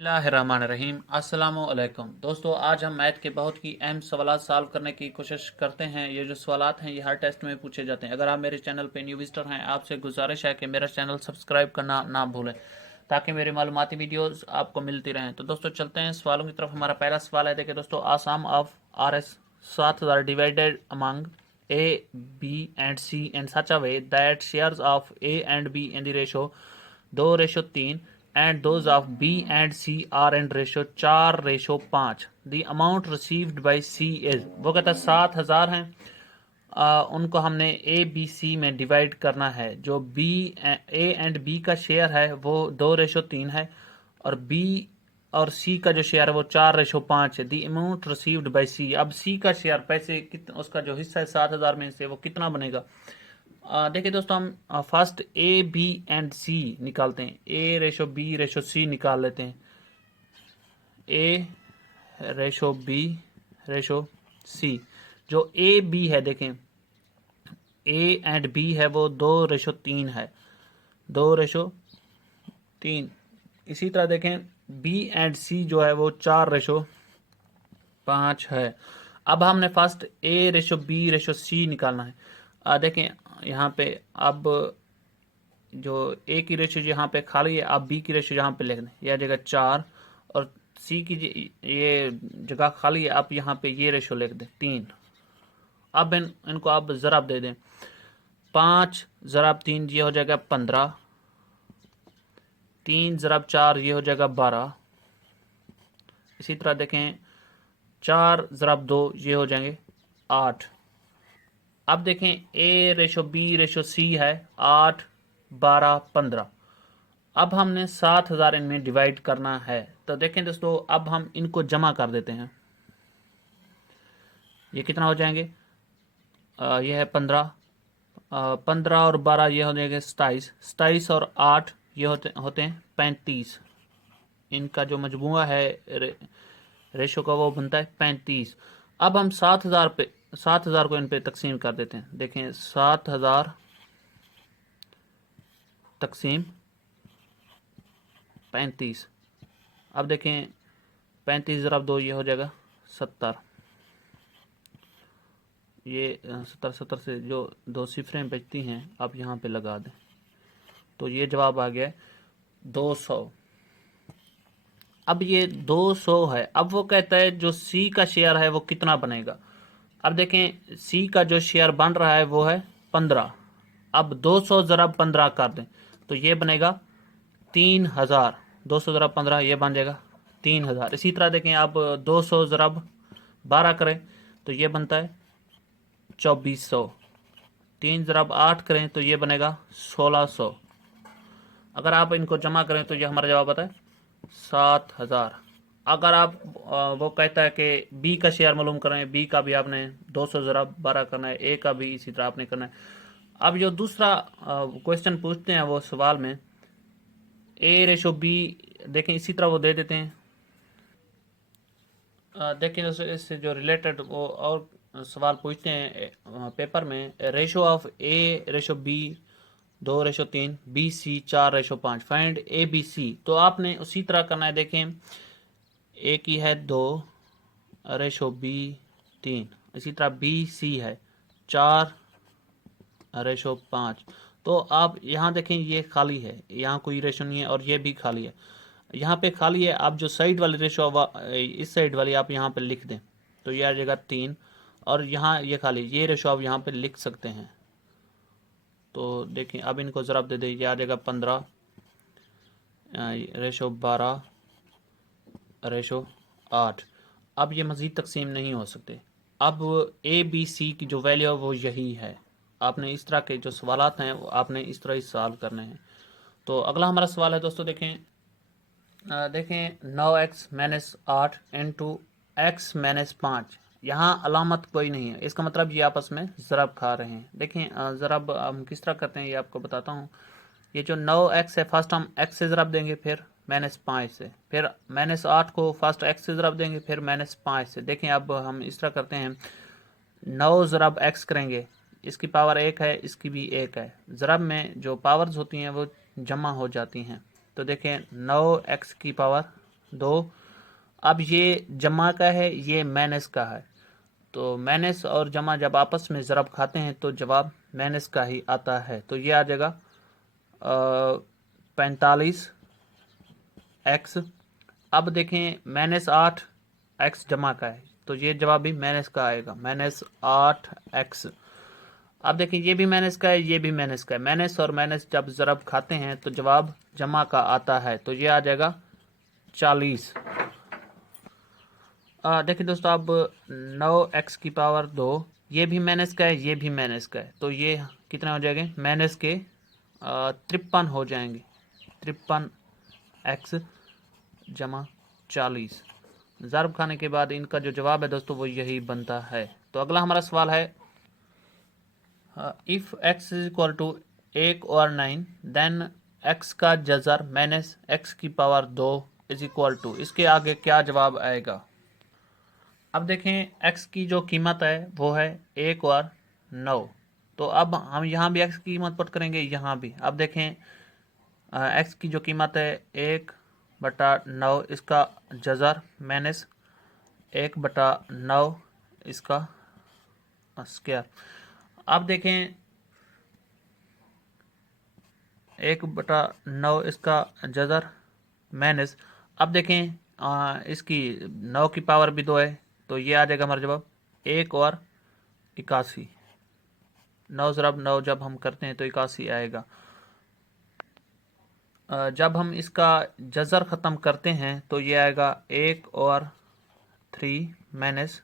बिस्मिल्लाहिर्रहमानिर्रहीम अस्सलामुअलैकुम दोस्तों, आज हम मैथ के बहुत ही अहम सवालात सॉल्व करने की कोशिश करते हैं। ये जो सवालात हैं ये हर टेस्ट में पूछे जाते हैं। अगर आप मेरे चैनल पे न्यू विजिटर हैं, आपसे गुजारिश है कि मेरा चैनल सब्सक्राइब करना ना भूलें ताकि मेरी मालूमाती वीडियोस आपको मिलती रहें। तो दोस्तों चलते हैं सवालों की तरफ। हमारा पहला सवाल है, देखिए दोस्तों, a sum of R S 7000 divided among A B and C in such a way that shares of A and B in the ratio 2:3 and those of B and C are in ratio 4:5. The amount received by C is, वो कहता है 7000 हैं। उनको हमने ए B सी में divide करना है। जो बी ए एंड बी का शेयर है वो 2:3 है, और बी और सी का जो शेयर है वो 4:5 है। दी अमाउंट रिसीव्ड बाय सी, अब सी का शेयर पैसे उसका जो हिस्सा है 7000 में से वो कितना बनेगा। देखिए दोस्तों, हम फर्स्ट ए बी एंड सी निकालते हैं। ए रेशो बी रेशो सी निकाल लेते हैं। ए रेशो बी रेशो सी, जो ए बी है देखें, ए एंड बी है वो 2:3 है, 2:3। इसी तरह देखें बी एंड सी जो है वो 4:5 है। अब हमने first A ratio B ratio सी निकालना है। देखें यहाँ पे, अब जो ए की रेशो यहाँ पे खाली है, आप बी की रेशो यहाँ पे लिख दें, यह जगह 4, और सी की ये जगह खाली है, आप यहाँ पे ये रेशो लिख दें 3। अब इनको आप ज़रब दे दें, 5 ज़रब 3 ये हो जाएगा 15, 3 ज़रब 4 ये हो जाएगा 12। इसी तरह देखें 4 ज़रब 2 ये हो जाएंगे 8। अब देखें ए रेशो बी रेशो सी है 8, 12, 15। अब हमने 7000 इनमें डिवाइड करना है। तो देखें दोस्तों, अब हम इनको जमा कर देते हैं। ये कितना हो जाएंगे, ये है 15, 15 और 12 ये हो जाएंगे 27, 27 और 8 ये होते हैं 35। इनका जो मजमूआ है रेशो का वो बनता है 35। अब हम 7000 को इन पे तकसीम कर देते हैं। देखें 7000 तकसीम 35। अब देखें 35 ज़रब 2 ये हो जाएगा 70। ये 70 से जो 2 सिफरें बचती हैं आप यहाँ पे लगा दें, तो ये जवाब आ गया 200। अब ये 200 है। अब वो कहता है जो सी का शेयर है वो कितना बनेगा। अब देखें सी का जो शेयर बन रहा है वो है 15। अब 200 ज़रब 15 कर दें तो ये बनेगा 3000। 200 ज़रब 15 ये बन जाएगा 3000। इसी तरह देखें आप 200 ज़रब 12 करें तो ये बनता है 2400। 3 ज़रब 8 करें तो ये बनेगा 1600। अगर आप इनको जमा करें तो ये हमारा जवाब आता है 7000। अगर आप वो कहता है कि बी का शेयर मालूम करें, बी का भी आपने 200 ज़रब 12 करना है, ए का भी इसी तरह आपने करना है। अब जो दूसरा क्वेश्चन पूछते हैं वो सवाल में ए रेशो बी, देखें इसी तरह वो दे देते हैं। देखें इससे जो रिलेटेड वो और सवाल पूछते हैं पेपर में, ratio of A ratio B 2:3, B C 4:5, find A B C. तो आपने उसी तरह करना है। देखें ए की है 2:3, इसी तरह बी सी है 4:5। तो आप यहाँ देखें ये खाली है, यहाँ कोई रेशो नहीं है, और ये भी खाली है, यहाँ पे खाली है। आप जो साइड वाली रेशो इस साइड वाली आप यहाँ पे लिख दें तो ये आ जाएगा 3, और यहाँ ये खाली, ये रेशो आप यहाँ पे लिख सकते हैं। तो देखें अब इनको ज़रब दे दें, ये आ जाएगा 15 रेशो 12 रेशो 8। अब ये मज़ीद तकसीम नहीं हो सकते। अब ए बी सी की जो वैल्यू है वो यही है। आपने इस तरह के जो सवालात हैं वो आपने इस तरह ही सॉल्व करने हैं। तो अगला हमारा सवाल है दोस्तों, देखें 9x-8 इंटू x-5। यहाँ अलामत कोई नहीं है, इसका मतलब ये आपस में ज़रब खा रहे हैं। देखें ज़रब हम किस तरह करते हैं ये आपको बताता हूँ। ये जो 9x है फर्स्ट हम x से ज़रब देंगे, फिर -5 से, फिर -8 को फर्स्ट x से ज़रब देंगे, फिर -5 से। देखें अब हम इस तरह करते हैं, 9 ज़रब x करेंगे, इसकी पावर 1 है, इसकी भी 1 है। ज़रब में जो पावर्स होती हैं वो जमा हो जाती हैं। तो देखें 9x की पावर 2। अब ये जमा का है, ये माइनस का है, तो माइनस और जमा जब आपस में ज़रब खाते हैं तो जवाब माइनस का ही आता है। तो ये आ जाएगा 45 एक्स। अब देखें -8 एक्स जमा का है, तो ये जवाब भी माइनस का आएगा, -8 एक्स। अब देखें ये भी माइनस का है, ये भी माइनस का है, माइनस और माइनस जब ज़रब खाते हैं तो जवाब जमा का आता है, तो ये आ जाएगा 40। देखिए दोस्तों, अब 9 एक्स की पावर 2, ये भी माइनस का है, ये भी माइनस का है, तो ये कितना हो जाएंगे, माइनस के 53 हो जाएंगे। 53 एक्स जमा 40। ज़रब खाने के बाद इनका जो जवाब है दोस्तों वो यही बनता है। तो अगला हमारा सवाल है, if x is equal to 1 और 9 देन एक्स का जज़र माइनस एक्स की पावर 2 इज इक्वल टू, इसके आगे क्या जवाब आएगा। अब देखें x की जो कीमत है वो है 1 और 9, तो अब हम यहाँ भी x की कीमत पुट करेंगे, यहाँ भी। अब देखें x की जो कीमत है 1/9, इसका जज़र माइनस 1/9 इसका स्क्वायर। अब देखें 1/9 इसका जज़र माइनस, अब देखें इसकी 9 की पावर भी 2 है, तो ये आ जाएगा हमारा जवाब 1 और 81। 9 ज़रब 9 जब हम करते हैं तो 81 आएगा। जब हम इसका जज़र ख़त्म करते हैं तो ये आएगा 1 और 3 माइनस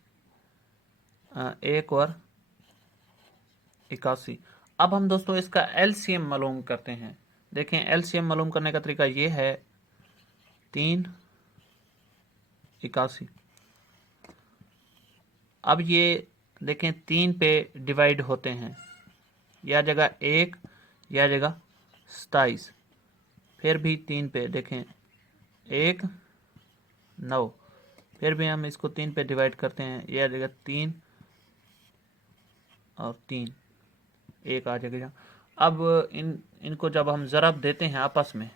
1 और 81। अब हम दोस्तों इसका एलसीएम मालूम करते हैं। देखें एलसीएम मालूम करने का तरीका ये है, 3 81। अब ये देखें 3 पे डिवाइड होते हैं, यह जगह 1, यह जगह 27, फिर भी 3 पे देखें 1 9, फिर भी हम इसको 3 पे डिवाइड करते हैं, यह जगह 3 और 3, 1 आ जाएगा। अब इनको जब हम ज़रब देते हैं आपस में,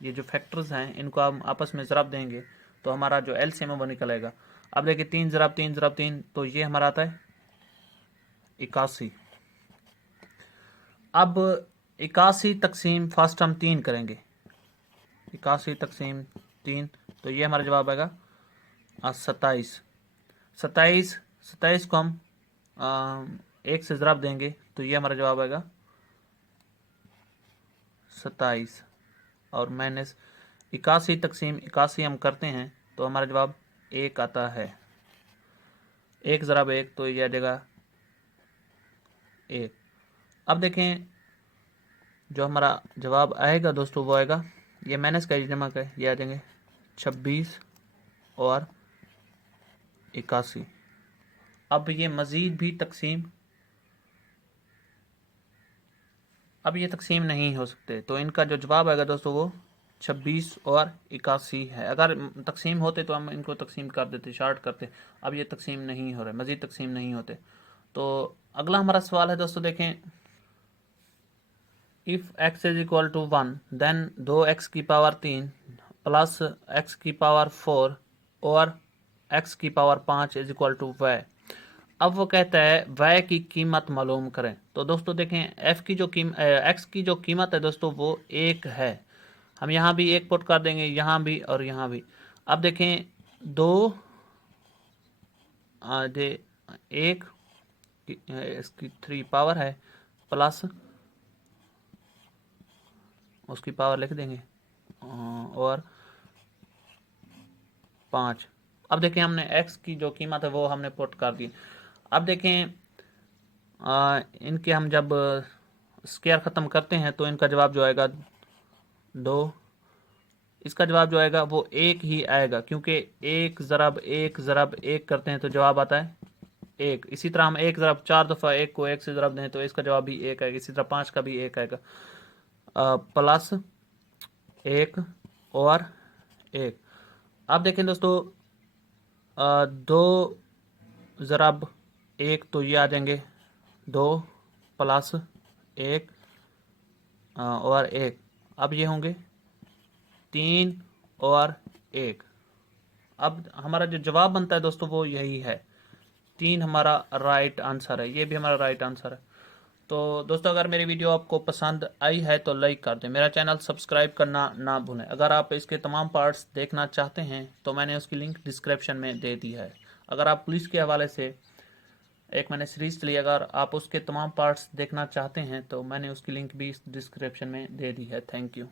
ये जो फैक्टर्स हैं इनको हम आपस में ज़रब देंगे तो हमारा जो एलसीएम है वो निकलेगा। अब देखिए 3 ज़रब 3 ज़रब 3, तो ये हमारा आता है 81। अब 81 तकसीम फर्स्ट हम 3 करेंगे, 81 तकसीम 3, तो ये हमारा जवाब आएगा 27। 27 को हम 1 से ज़रब देंगे तो ये हमारा जवाब आएगा 27, और माइनस 81 तकसीम 81 हम करते हैं तो हमारा जवाब 1 आता है। 1 ज़रब 1, तो यह आ जाएगा 1। अब देखें जो हमारा जवाब आएगा दोस्तों वो आएगा, ये माइनस का जमा का है, ये आ जाएंगे 26 और 81। अब ये मज़ीद भी तकसीम, अब ये तकसीम नहीं हो सकते, तो इनका जो जवाब आएगा दोस्तों वो 26 और 81 है। अगर तकसीम होते तो हम इनको तकसीम कर देते, शार्ट करते। अब ये तकसीम नहीं हो रहे, मज़ीद तकसीम नहीं होते। तो अगला हमारा सवाल है दोस्तों, देखें if x is equal to 1 then 2x की पावर 3 प्लस x की पावर 4 और x की power 5 is equal to y। अब वो कहता है y की कीमत मालूम करें। तो दोस्तों देखें x की जो कीमत है दोस्तों वो 1 है, हम यहाँ भी 1 पुट कर देंगे, यहाँ भी और यहाँ भी। अब देखें 2 1 इसकी 3 पावर है, प्लस उसकी पावर लिख देंगे और 5। अब देखें हमने x की जो कीमत है वो हमने पुट कर दी। अब देखें इनके हम जब स्क्वायर ख़त्म करते हैं तो इनका जवाब जो आएगा 2, इसका जवाब जो आएगा वो 1 ही आएगा, क्योंकि 1 ज़रब 1 ज़रब 1 करते हैं तो जवाब आता है 1। इसी तरह हम 1 ज़रब 4 दफ़ा 1 को 1 से ज़रब दें तो इसका जवाब भी 1 आएगा। इसी तरह 5 का भी 1 आएगा, प्लस 1 और 1। अब देखें दोस्तों 2 ज़रब 1, तो ये आ जाएंगे 2 प्लस 1 और 1। अब ये होंगे 3 और 1, अब हमारा जो जवाब बनता है दोस्तों वो यही है, 3 हमारा राइट आंसर है, ये भी हमारा राइट आंसर है। तो दोस्तों अगर मेरी वीडियो आपको पसंद आई है तो लाइक कर दें, मेरा चैनल सब्सक्राइब करना ना भूलें। अगर आप इसके तमाम पार्ट्स देखना चाहते हैं तो मैंने उसकी लिंक डिस्क्रिप्शन में दे दी है। अगर आप पुलिस के हवाले से एक मैंने सीरीज चली, अगर आप उसके तमाम पार्ट्स देखना चाहते हैं तो मैंने उसकी लिंक भी इस डिस्क्रिप्शन में दे दी है। Thank you.